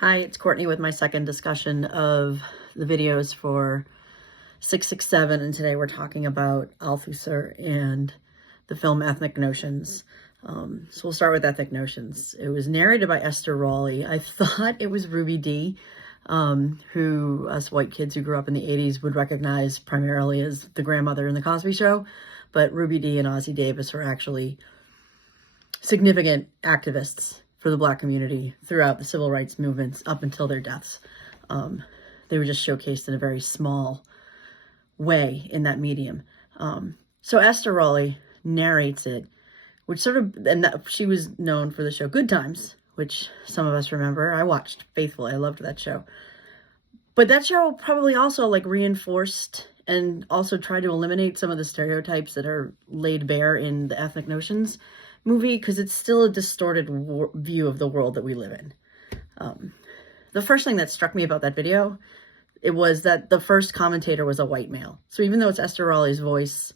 Hi, it's Courtney with my second discussion of the videos for 667, and today we're talking about Althusser and the film Ethnic Notions. So we'll start with Ethnic Notions. It was narrated by Esther Rowley. I thought it was Ruby Dee, who us white kids who grew up in the 80s would recognize primarily as the grandmother in The Cosby Show, but Ruby Dee and Ossie Davis are actually significant activists for the Black community throughout the civil rights movements up until their deaths. They were just showcased in a very small way in that medium. So Esther Rowley narrates it, which she was known for the show Good Times, which some of us remember. I watched faithfully. I loved that show. But that show probably also reinforced and also tried to eliminate some of the stereotypes that are laid bare in the Ethnic Notions movie, because it's still a distorted view of the world that we live in. The first thing that struck me about that video, it was that the first commentator was a white male. So even though it's Esther Rowley's voice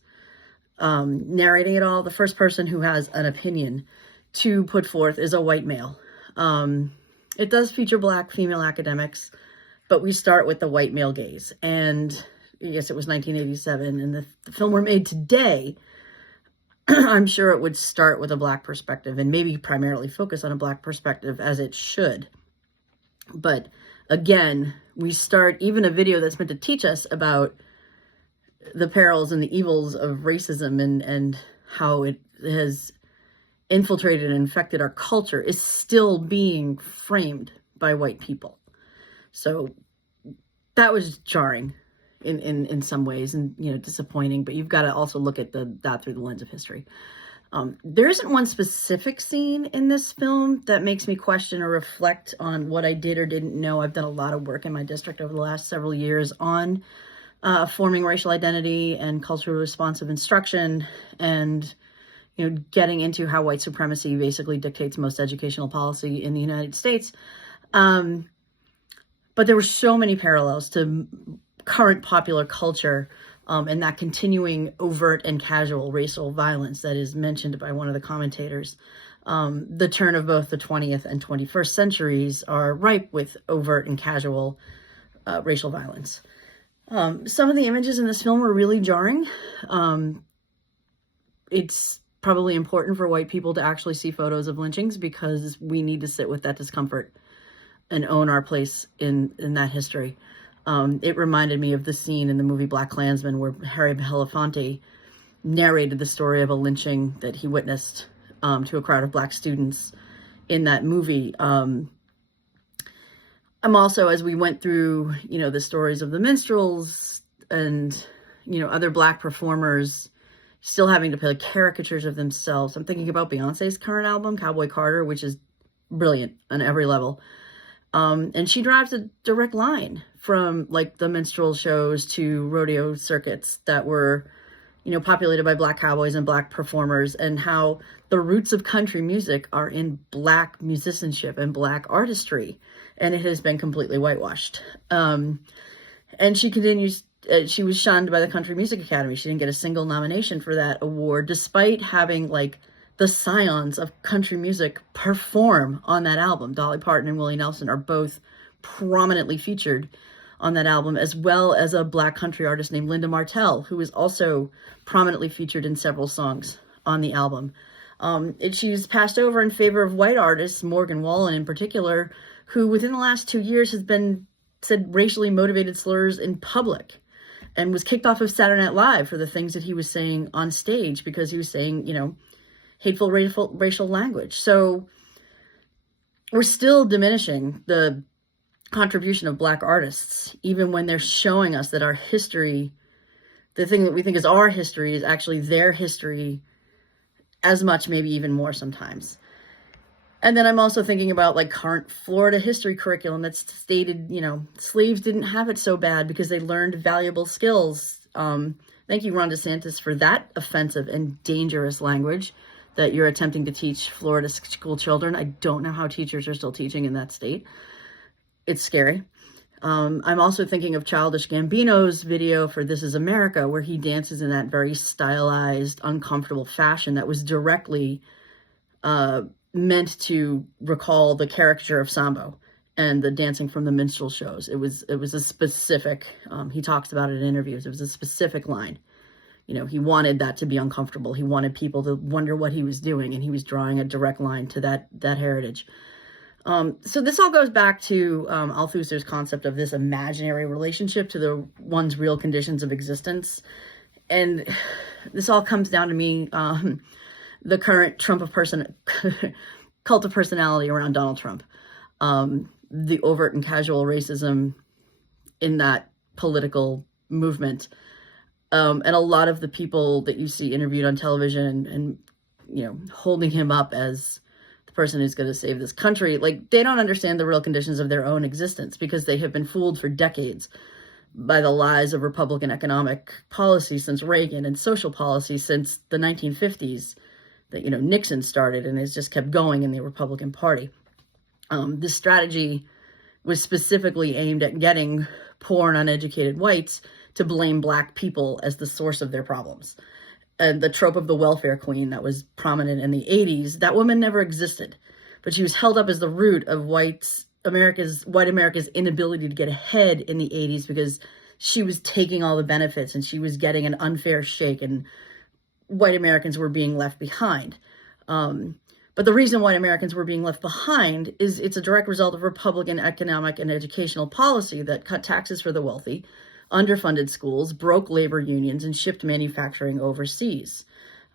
narrating it all, the first person who has an opinion to put forth is a white male. It does feature Black female academics, but we start with the white male gaze. And yes, it was 1987, and the film were made today, I'm sure it would start with a Black perspective and maybe primarily focus on a Black perspective, as it should. But again, we start even a video that's meant to teach us about the perils and the evils of racism and how it has infiltrated and infected our culture is still being framed by white people. So that was jarring in some ways, and disappointing, but you've got to also look at that through the lens of history. There isn't one specific scene in this film that makes me question or reflect on what I did or didn't know. I've done a lot of work in my district over the last several years on forming racial identity and culturally responsive instruction, and getting into how white supremacy basically dictates most educational policy in the United States. But there were so many parallels to current popular culture and that continuing overt and casual racial violence that is mentioned by one of the commentators. The turn of both the 20th and 21st centuries are ripe with overt and casual racial violence. Some of the images in this film were really jarring. It's probably important for white people to actually see photos of lynchings, because we need to sit with that discomfort and own our place in that history. It reminded me of the scene in the movie BlacKkKlansman where Harry Belafonte narrated the story of a lynching that he witnessed to a crowd of Black students in that movie. I'm also, as we went through, the stories of the minstrels and, other Black performers still having to play caricatures of themselves. I'm thinking about Beyonce's current album, Cowboy Carter, which is brilliant on every level. And she drives a direct line from the minstrel shows to rodeo circuits that were, populated by Black cowboys and Black performers, and how the roots of country music are in Black musicianship and Black artistry, and it has been completely whitewashed. And she continues, she was shunned by the Country Music Academy. She didn't get a single nomination for that award, despite having the scions of country music perform on that album. Dolly Parton and Willie Nelson are both prominently featured on that album, as well as a Black country artist named Linda Martell, who is also prominently featured in several songs on the album. She's passed over in favor of white artists, Morgan Wallen in particular, who within the last 2 years has said racially motivated slurs in public, and was kicked off of Saturday Night Live for the things that he was saying on stage, because he was saying, hateful racial language. So we're still diminishing the contribution of Black artists, even when they're showing us that our history, the thing that we think is our history, is actually their history as much, maybe even more sometimes. And then I'm also thinking about current Florida history curriculum that's stated, slaves didn't have it so bad because they learned valuable skills. Thank you, Ron DeSantis, for that offensive and dangerous language that you're attempting to teach Florida school children. I don't know how teachers are still teaching in that state. It's scary. I'm also thinking of Childish Gambino's video for This Is America, where he dances in that very stylized, uncomfortable fashion that was directly meant to recall the caricature of Sambo and the dancing from the minstrel shows. It was a specific, he talks about it in interviews, it was a specific line. You know, he wanted that to be uncomfortable. He wanted people to wonder what he was doing, and he was drawing a direct line to that heritage. So this all goes back to Althusser's concept of this imaginary relationship to one's real conditions of existence. And this all comes down to me, the current cult of personality around Donald Trump. The overt and casual racism in that political movement. And a lot of the people that you see interviewed on television and you know, holding him up as the person who's going to save this country, like, they don't understand the real conditions of their own existence, because they have been fooled for decades by the lies of Republican economic policy since Reagan, and social policy since the 1950s that, you know, Nixon started and has just kept going in the Republican Party. This strategy was specifically aimed at getting poor and uneducated whites to blame black people as the source of their problems. And the trope of the welfare queen that was prominent in the 80s, that woman never existed, but she was held up as the root of white America's inability to get ahead in the 80s, because she was taking all the benefits and she was getting an unfair shake, and white Americans were being left behind. But the reason white Americans were being left behind is it's a direct result of Republican economic and educational policy that cut taxes for the wealthy, underfunded schools, broke labor unions, and shipped manufacturing overseas.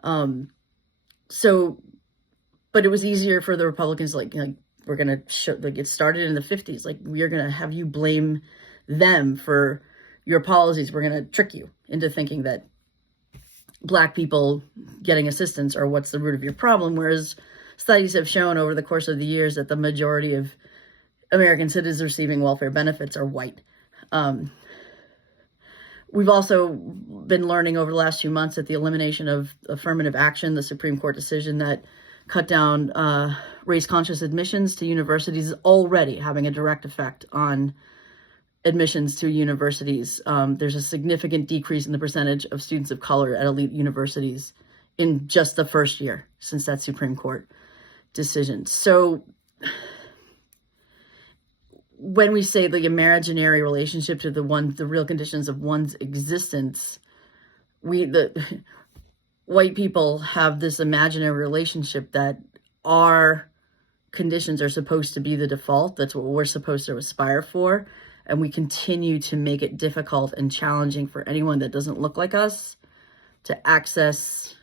But it was easier for the Republicans, like we're going to show, like, it started in the 50s. Like, we're going to have you blame them for your policies. We're going to trick you into thinking that black people getting assistance are what's the root of your problem. Whereas studies have shown over the course of the years that the majority of American citizens receiving welfare benefits are white. We've also been learning over the last few months that the elimination of affirmative action, the Supreme Court decision that cut down race-conscious admissions to universities, is already having a direct effect on admissions to universities. There's a significant decrease in the percentage of students of color at elite universities in just the first year since that Supreme Court decision. So when we say the imaginary relationship to the real conditions of one's existence, the white people have this imaginary relationship that our conditions are supposed to be the default. That's what we're supposed to aspire for. And we continue to make it difficult and challenging for anyone that doesn't look like us to access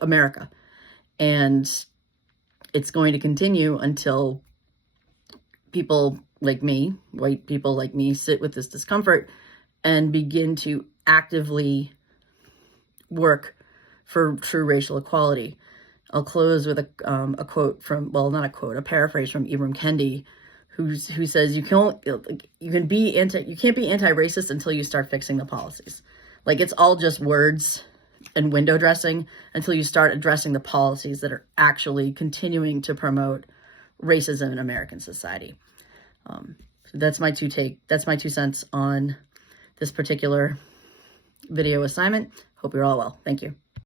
America. And it's going to continue until people like me, white people like me, sit with this discomfort and begin to actively work for true racial equality. I'll close with a quote from, well, not a quote, a paraphrase from Ibram Kendi, who says you can't be anti-racist until you start fixing the policies. Like, it's all just words and window dressing until you start addressing the policies that are actually continuing to promote racism in American society. So that's my 2 cents on this particular video assignment. Hope you're all well. Thank you.